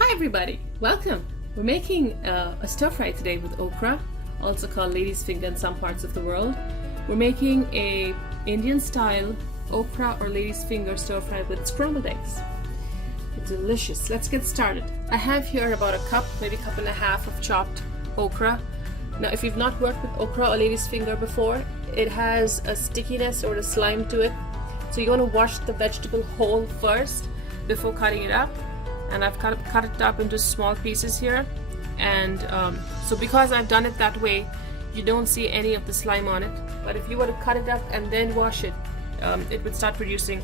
Hi everybody, welcome! We're making a stir fry today with okra, also called lady's finger in some parts of the world. We're making a Indian style okra or lady's finger stir fry with scrambled eggs. Delicious. Let's get started. I have here about a cup, maybe a cup and a half of chopped okra. Now if you've not worked with okra or lady's finger before, it has a stickiness or a slime to it. So you want to wash the vegetable whole first before cutting it up. And I've cut it up into small pieces here, and so because I've done it that way, you don't see any of the slime on it. But if you were to cut it up and then wash it, it would start producing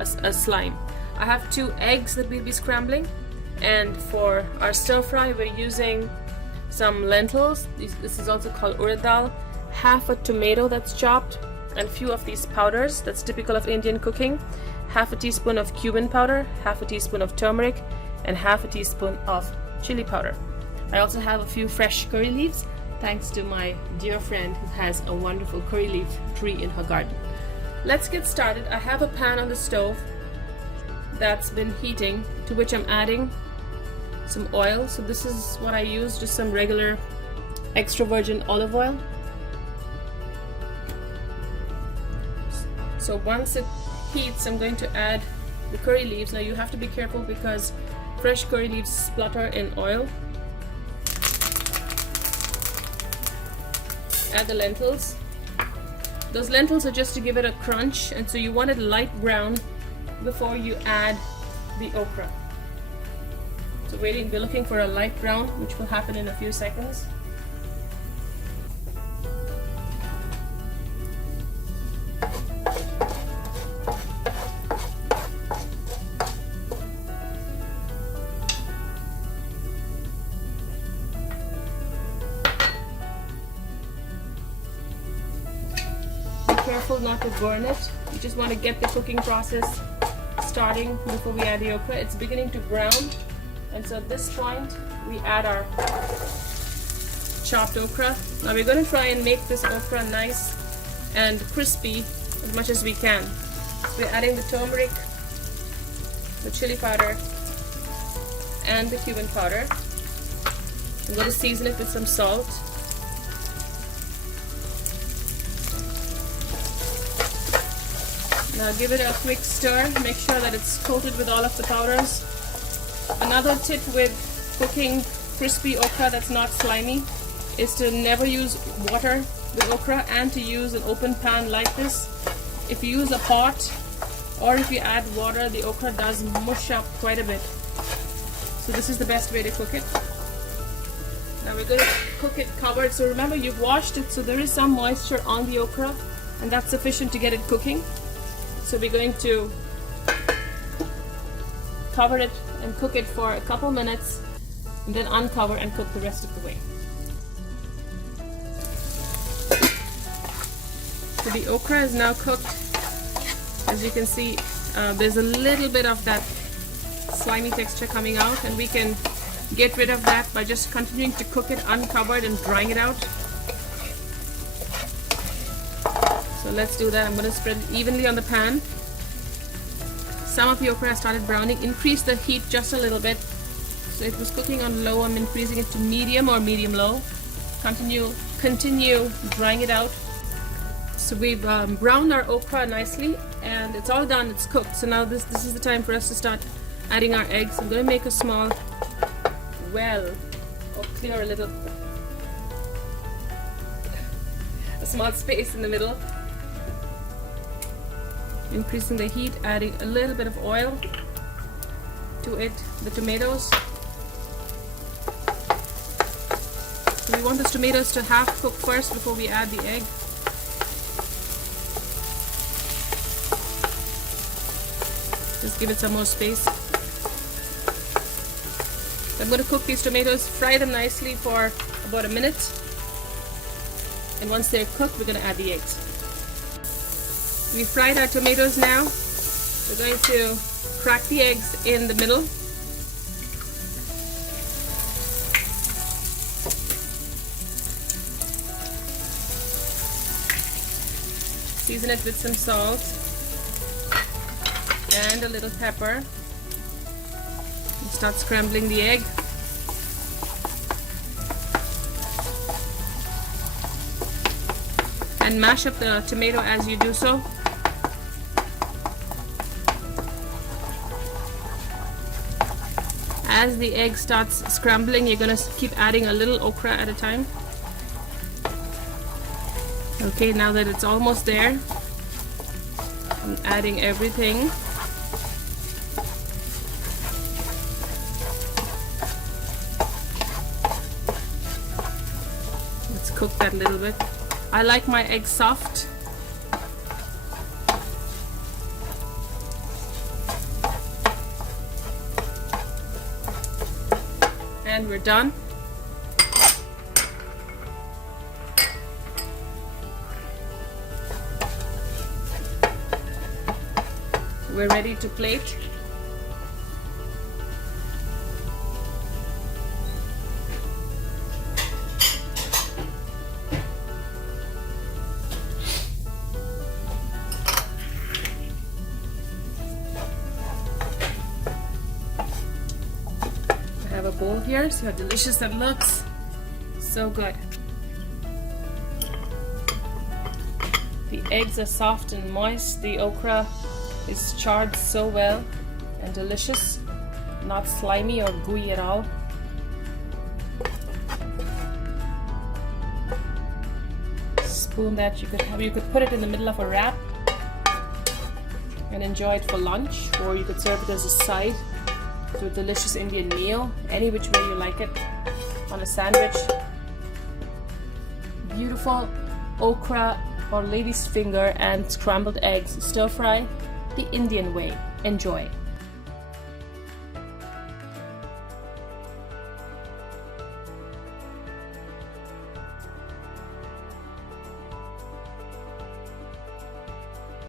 a slime. I have 2 eggs that we'll be scrambling, and for our stir fry we're using some lentils. This is also called urad dal, half a tomato that's chopped, and a few of these powders that's typical of Indian cooking. Half a teaspoon of cumin powder, half a teaspoon of turmeric, and half a teaspoon of chili powder. I also have a few fresh curry leaves, thanks to my dear friend who has a wonderful curry leaf tree in her garden. Let's get started. I have a pan on the stove that's been heating, to which I'm adding some oil. So this is what I use, just some regular extra virgin olive oil. So once it heats, I'm going to add the curry leaves. Now you have to be careful because fresh curry leaves splutter in oil. Add the lentils. Those lentils are just to give it a crunch, and so you want it light brown before you add the okra. So we're looking for a light brown, which will happen in a few seconds. Careful not to burn it. You just want to get the cooking process starting before we add the okra. It's beginning to brown, and so at this point we add our chopped okra. Now we're going to try and make this okra nice and crispy as much as we can. So we're adding the turmeric, the chili powder, and the cumin powder. I'm going to season it with some salt. Now give it a quick stir, make sure that it's coated with all of the powders. Another tip with cooking crispy okra that's not slimy is to never use water with okra, and to use an open pan like this. If you use a pot or if you add water, the okra does mush up quite a bit. So this is the best way to cook it. Now we're going to cook it covered. So remember, you've washed it, so there is some moisture on the okra, and that's sufficient to get it cooking. So we're going to cover it and cook it for a couple minutes, and then uncover and cook the rest of the way. So the okra is now cooked. As you can see, there's a little bit of that slimy texture coming out, and we can get rid of that by just continuing to cook it uncovered and drying it out. So let's do that. I'm going to spread it evenly on the pan. Some of the okra has started browning. Increase the heat just a little bit. So it was cooking on low. I'm increasing it to medium or medium-low. Continue drying it out. So we've browned our okra nicely, and it's all done. It's cooked. So now this is the time for us to start adding our eggs. I'm going to make a small well, or clear a small space in the middle. Increasing the heat, adding a little bit of oil to it, the tomatoes. So we want those tomatoes to half cook first before we add the egg. Just give it some more space. I'm going to cook these tomatoes, fry them nicely for about a minute, and once they're cooked, we're going to add the eggs. We fried our tomatoes now. We're going to crack the eggs in the middle. Season it with some salt and a little pepper. Start scrambling the egg. And mash up the tomato as you do so. As the egg starts scrambling, you're gonna keep adding a little okra at a time. Okay, now that it's almost there, I'm adding everything. Let's cook that a little bit. I like my eggs soft. And we're done. We're ready to plate. I have a bowl here. See how delicious that looks. So good. The eggs are soft and moist. The okra is charred so well and delicious. Not slimy or gooey at all. Spoon that you could have. You could put it in the middle of a wrap and enjoy it for lunch, or you could serve it as a side to a delicious Indian meal, any which way you like it, on a sandwich. Beautiful okra or lady's finger and scrambled eggs stir fry the Indian way. Enjoy.